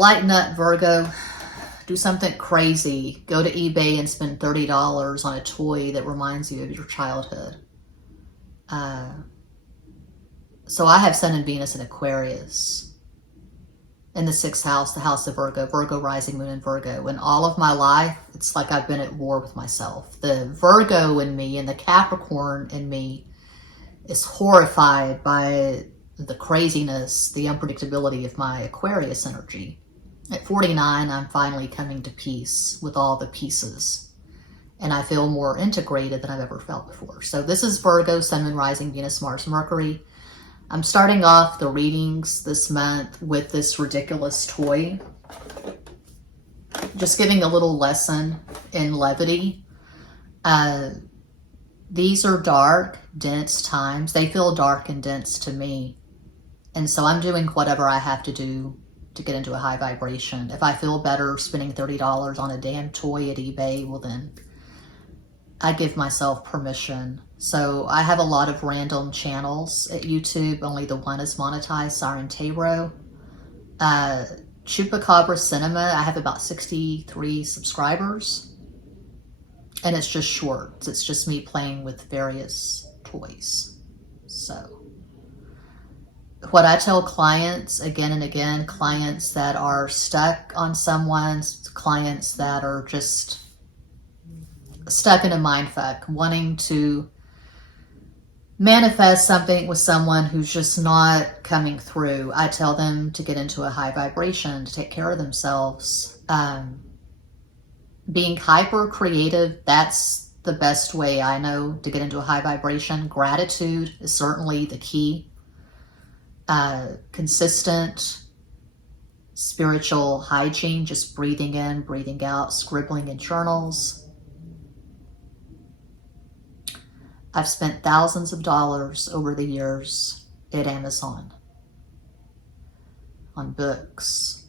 Lighten up, Virgo. Do something crazy. Go to eBay and spend $30 on a toy that reminds you of your childhood. So I have Sun and Venus in Aquarius. In the 6th house, the house of Virgo. Virgo rising, moon in Virgo. And all of my life, it's like I've been at war with myself. The Virgo in me and the Capricorn in me is horrified by the craziness, the unpredictability of my Aquarius energy. At 49, I'm finally coming to peace with all the pieces. And I feel more integrated than I've ever felt before. So this is Virgo, Sun, Moon, Rising, Venus, Mars, Mercury. I'm starting off the readings this month with this ridiculous toy. Just giving a little lesson in levity. These are dark, dense times. They feel dark and dense to me. And so I'm doing whatever I have to do to get into a high vibration. If I feel better spending $30 on a damn toy at eBay, well then, I give myself permission. So I have a lot of random channels at YouTube. Only the one is monetized, Siren Tarot. Chupacabra Cinema, I have about 63 subscribers. And it's just shorts. It's just me playing with various toys. So what I tell clients again and again, clients that are stuck on someone, clients that are just stuck in a mindfuck, wanting to manifest something with someone who's just not coming through. I tell them to get into a high vibration, to take care of themselves. Being hyper creative, that's the best way I know to get into a high vibration. Gratitude is certainly the key. Consistent spiritual hygiene, just breathing in, breathing out, scribbling in journals. I've spent thousands of dollars over the years at Amazon on books,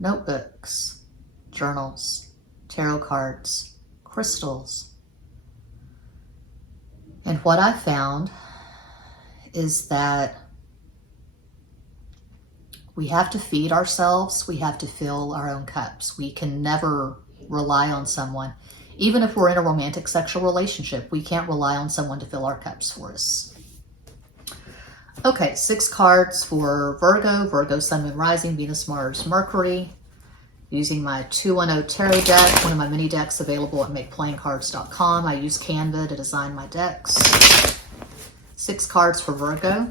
notebooks, journals, tarot cards, crystals. And what I found is that we have to feed ourselves. We have to fill our own cups. We can never rely on someone. Even if we're in a romantic sexual relationship, we can't rely on someone to fill our cups for us. Okay, 6 cards for Virgo. Virgo, Sun, Moon, Rising, Venus, Mars, Mercury. Using my 210 Tarot deck, one of my mini decks available at makeplayingcards.com. I use Canva to design my decks. 6 cards for Virgo.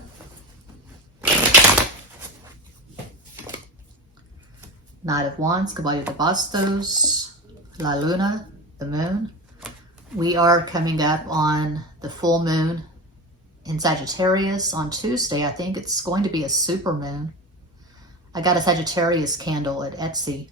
Knight of Wands, Caballo de Bastos, La Luna, the moon. We are coming up on the full moon in Sagittarius on Tuesday. I think it's going to be a super moon. I got a Sagittarius candle at Etsy.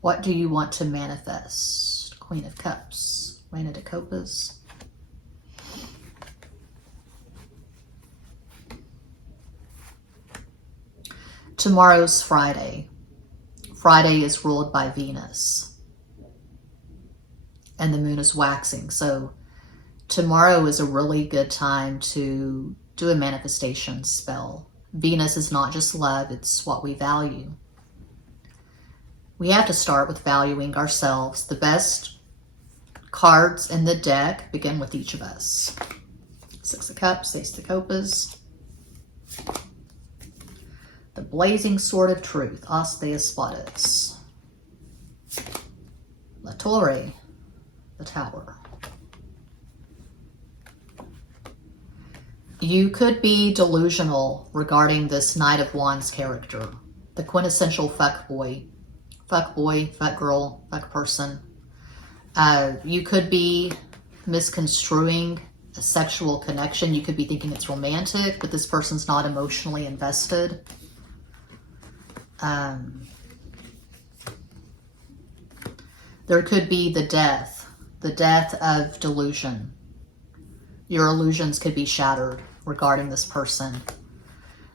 What do you want to manifest? Queen of Cups, Reina de Copas. Tomorrow's Friday. Friday is ruled by Venus. And the moon is waxing. So tomorrow is a really good time to do a manifestation spell. Venus is not just love, it's what we value. We have to start with valuing ourselves. The best cards in the deck begin with each of us. 6 of Cups, Ace of Copas. The Blazing Sword of Truth, As de Espadas. La Torre, the Tower. You could be delusional regarding this Knight of Wands character, the quintessential fuckboy, fuck girl, fuck person. You could be misconstruing a sexual connection. You could be thinking it's romantic, but this person's not emotionally invested. There could be the death of delusion. Your illusions could be shattered regarding this person.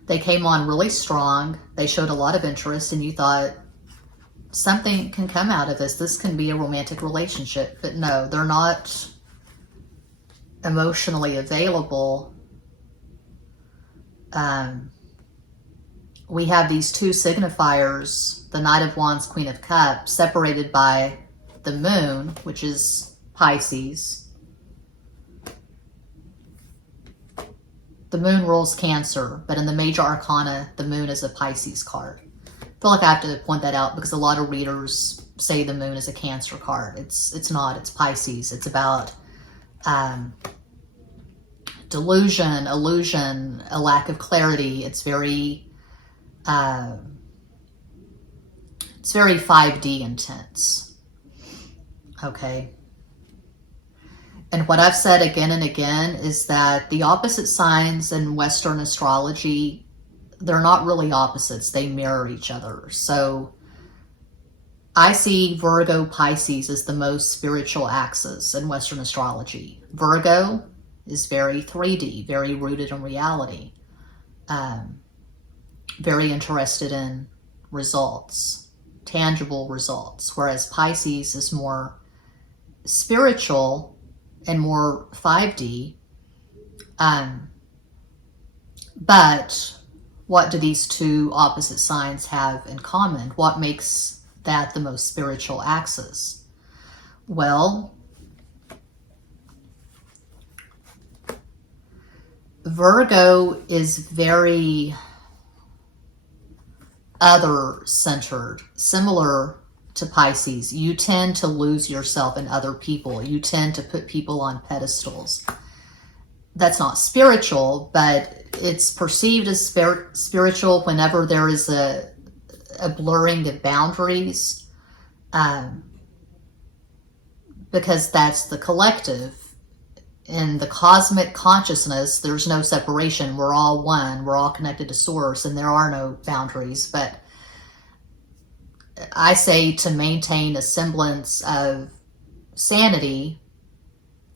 They came on really strong. They showed a lot of interest and you thought something can come out of this. This can be a romantic relationship, but no, they're not emotionally available We have these two signifiers, the Knight of Wands, Queen of Cups, separated by the moon, which is Pisces. The moon rules Cancer, but in the major arcana, the moon is a Pisces card. I feel like I have to point that out because a lot of readers say the moon is a Cancer card. It's not. It's Pisces. It's about delusion, illusion, a lack of clarity. It's very 5D intense. Okay. And what I've said again and again is that the opposite signs in Western astrology, they're not really opposites. They mirror each other. So I see Virgo Pisces as the most spiritual axis in Western astrology. Virgo is very 3D, very rooted in reality, very interested in results, tangible results, whereas Pisces is more spiritual and more 5D. But what do these two opposite signs have in common? What makes that the most spiritual axis? Well, Virgo is very other-centered, similar to Pisces. You tend to lose yourself in other people. You tend to put people on pedestals. That's not spiritual, but it's perceived as spiritual whenever there is a blurring of boundaries, because that's the collective. In the cosmic consciousness, there's no separation. We're all one. We're all connected to source, and there are no boundaries. But I say to maintain a semblance of sanity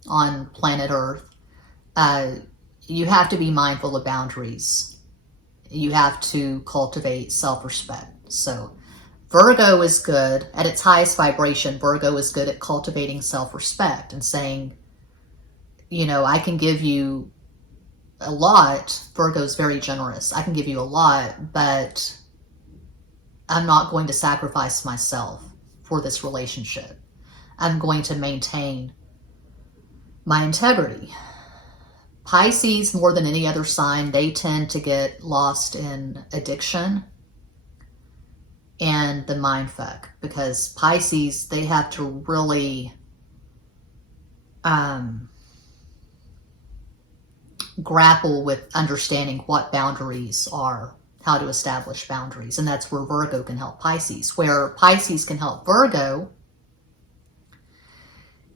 on planet Earth, you have to be mindful of boundaries. You have to cultivate self-respect. So Virgo is good. At its highest vibration, Virgo is good at cultivating self-respect and saying, you know, I can give you a lot. Virgo's very generous. I can give you a lot, but I'm not going to sacrifice myself for this relationship. I'm going to maintain my integrity. Pisces, more than any other sign, they tend to get lost in addiction and the mindfuck, because Pisces, they have to really grapple with understanding what boundaries are, how to establish boundaries. And that's where Virgo can help Pisces. Where Pisces can help Virgo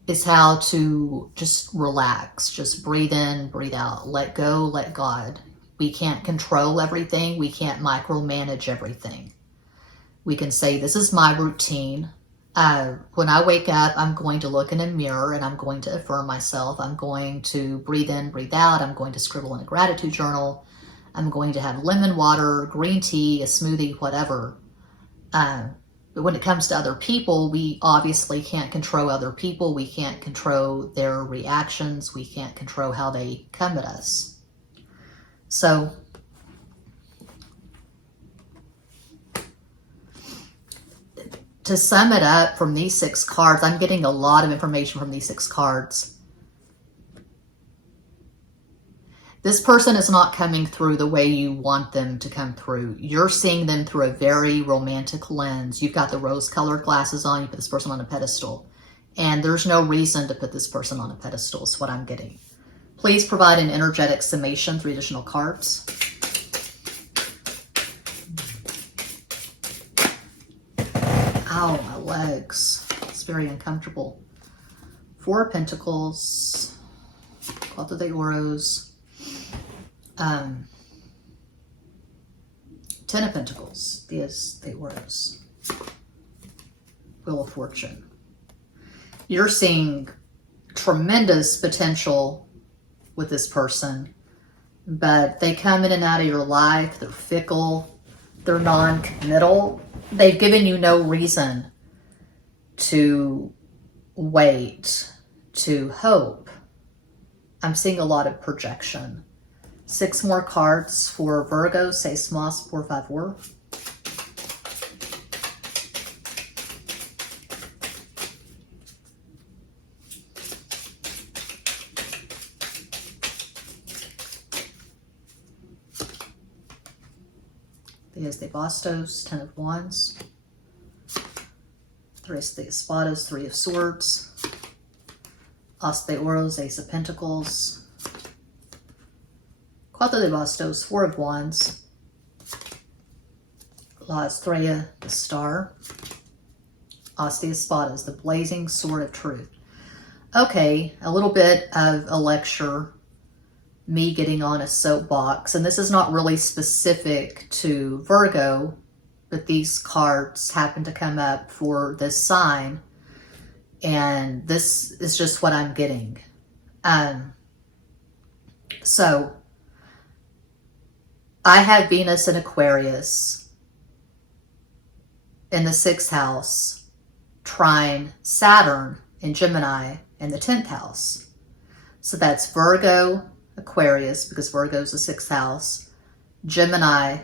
is how to just relax, just breathe in, breathe out, let go, let God. We can't control everything. We can't micromanage everything. We can say, this is my routine. When I wake up, I'm going to look in a mirror and I'm going to affirm myself. I'm going to breathe in, breathe out. I'm going to scribble in a gratitude journal. I'm going to have lemon water, green tea, a smoothie, whatever. But when it comes to other people, we obviously can't control other people. We can't control their reactions. We can't control how they come at us. So to sum it up from these 6 cards, I'm getting a lot of information from these 6 cards. This person is not coming through the way you want them to come through. You're seeing them through a very romantic lens. You've got the rose-colored glasses on. You put this person on a pedestal. And there's no reason to put this person on a pedestal is what I'm getting. Please provide an energetic summation, 3 additional cards. Ow, my legs. It's very uncomfortable. 4 of Pentacles. Cuatro de Oros. 10 of Pentacles, Diez de Oros, Wheel of Fortune. You're seeing tremendous potential with this person, but they come in and out of your life. They're fickle. They're non-committal. They've given you no reason to wait, to hope. I'm seeing a lot of projection. 6 more cards for Virgo, 6 más, por favor. Tres de bastos, 10 of wands. Tres de espadas, 3 of swords. As de oros, ace of pentacles. Cuatro de bastos, 4 of wands. La estrella, the star. As de espadas, the blazing sword of truth. Okay, a little bit of a lecture, me getting on a soapbox, and this is not really specific to Virgo, but these cards happen to come up for this sign, and this is just what I'm getting. So I have Venus in Aquarius in the 6th house, trine Saturn in Gemini in the 10th house. So that's Virgo, Aquarius, because Virgo is the 6th house, Gemini,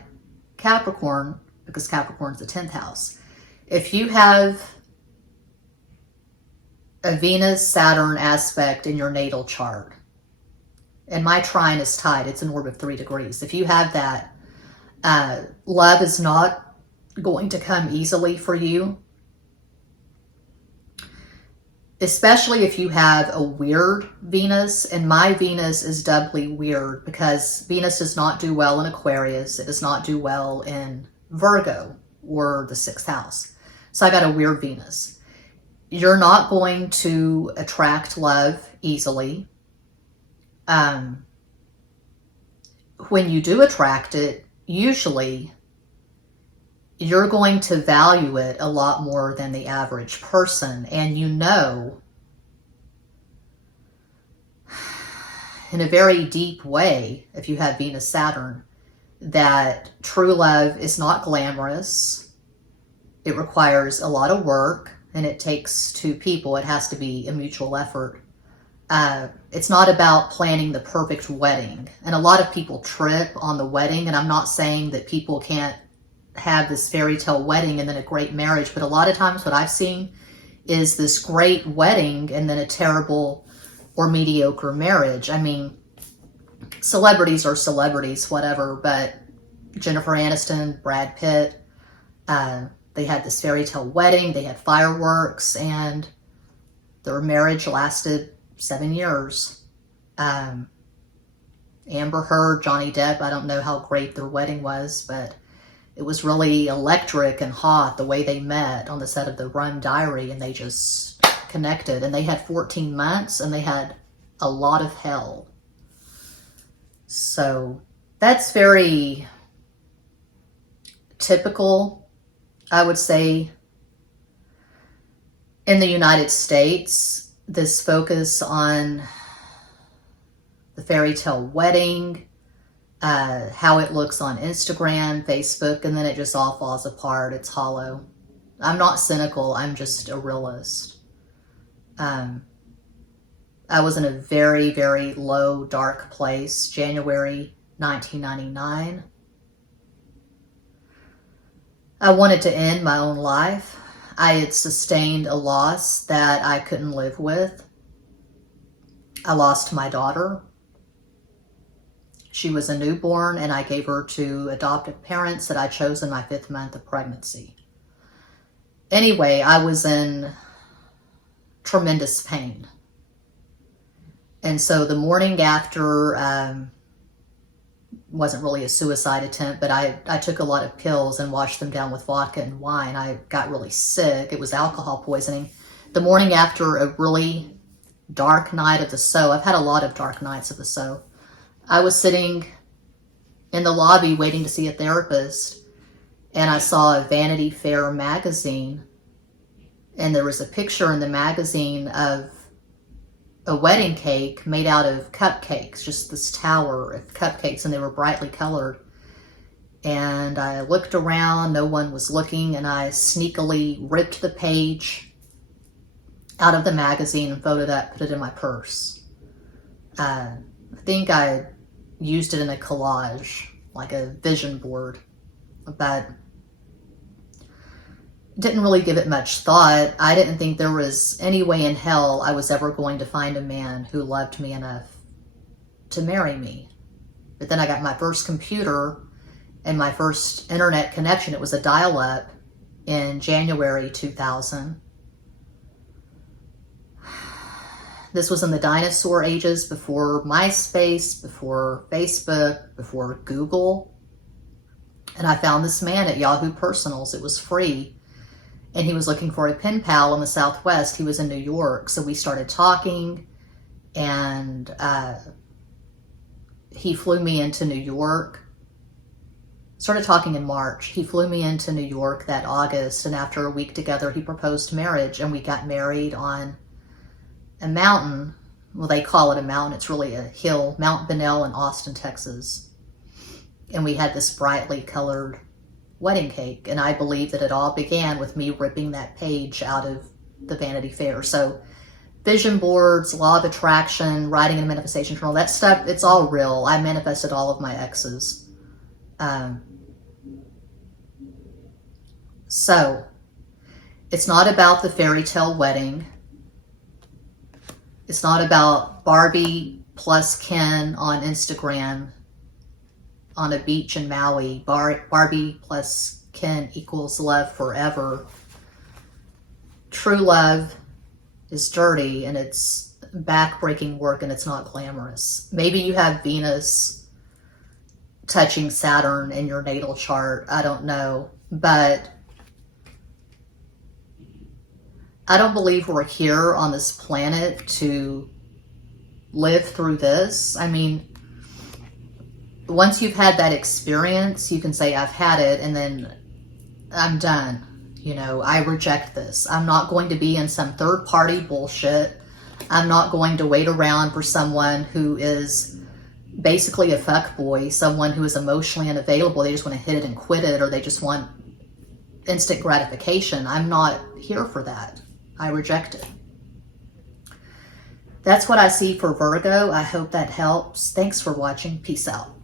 Capricorn, because Capricorn is the 10th house. If you have a Venus-Saturn aspect in your natal chart, and my trine is tied, it's an orb of 3 degrees. If you have that, love is not going to come easily for you, especially if you have a weird Venus. And my Venus is doubly weird because Venus does not do well in Aquarius. It does not do well in Virgo or the 6th house. So I got a weird Venus. You're not going to attract love easily. When you do attract it, usually you're going to value it a lot more than the average person. And you know, in a very deep way, if you have Venus Saturn, that true love is not glamorous. It requires a lot of work, and it takes 2 people. It has to be a mutual effort. It's not about planning the perfect wedding. And a lot of people trip on the wedding, and I'm not saying that people can't have this fairy tale wedding and then a great marriage, but a lot of times what I've seen is this great wedding and then a terrible or mediocre marriage. I mean, celebrities are celebrities, whatever, but Jennifer Aniston, Brad Pitt, they had this fairy tale wedding, they had fireworks, and their marriage lasted 7 years. Amber Heard, Johnny Depp, I don't know how great their wedding was, but it was really electric and hot the way they met on the set of the Rum Diary, and they just connected. And they had 14 months, and they had a lot of hell. So that's very typical, I would say, in the United States. This focus on the fairy tale wedding, how it looks on Instagram, Facebook, and then it just all falls apart. It's hollow. I'm not cynical. I'm just a realist. I was in a very, very low, dark place, January 1999. I wanted to end my own life. I had sustained a loss that I couldn't live with. I lost my daughter. She was a newborn, and I gave her to adoptive parents that I chose in my 5th month of pregnancy. Anyway, I was in tremendous pain. And so the morning after, wasn't really a suicide attempt, but I took a lot of pills and washed them down with vodka and wine. I got really sick. It was alcohol poisoning. The morning after a really dark night of the soul, I've had a lot of dark nights of the soul, I was sitting in the lobby waiting to see a therapist, and I saw a Vanity Fair magazine, and there was a picture in the magazine of a wedding cake made out of cupcakes, just this tower of cupcakes, and they were brightly colored. And I looked around, no one was looking, and I sneakily ripped the page out of the magazine and folded it up, put it in my purse. I think I used it in a collage, like a vision board, but didn't really give it much thought. I didn't think there was any way in hell I was ever going to find a man who loved me enough to marry me. But then I got my first computer and my first internet connection. It was a dial-up in January 2000. This was in the dinosaur ages, before MySpace, before Facebook, before Google. And I found this man at Yahoo Personals. It was free. And he was looking for a pen pal in the Southwest. He was in New York. So we started talking, and he flew me into New York. Started talking in March. He flew me into New York that August, and after a week together, he proposed marriage, and we got married on a mountain. Well, they call it a mountain. It's really a hill, Mount Bonnell in Austin, Texas. And we had this brightly colored wedding cake, and I believe that it all began with me ripping that page out of the Vanity Fair. So vision boards, law of attraction, writing in a manifestation journal, that stuff, it's all real. I manifested all of my exes. So it's not about the fairy tale wedding. It's not about Barbie plus Ken on Instagram on a beach in Maui. Barbie plus Ken equals love forever. True love is dirty, and it's back-breaking work, and it's not glamorous. Maybe you have Venus touching Saturn in your natal chart. I don't know. But I don't believe we're here on this planet to live through this. I mean, once you've had that experience, you can say, I've had it, and then I'm done. You know, I reject this. I'm not going to be in some third-party bullshit. I'm not going to wait around for someone who is basically a fuckboy, someone who is emotionally unavailable. They just want to hit it and quit it, or they just want instant gratification. I'm not here for that. I reject it. That's what I see for Virgo. I hope that helps. Thanks for watching. Peace out.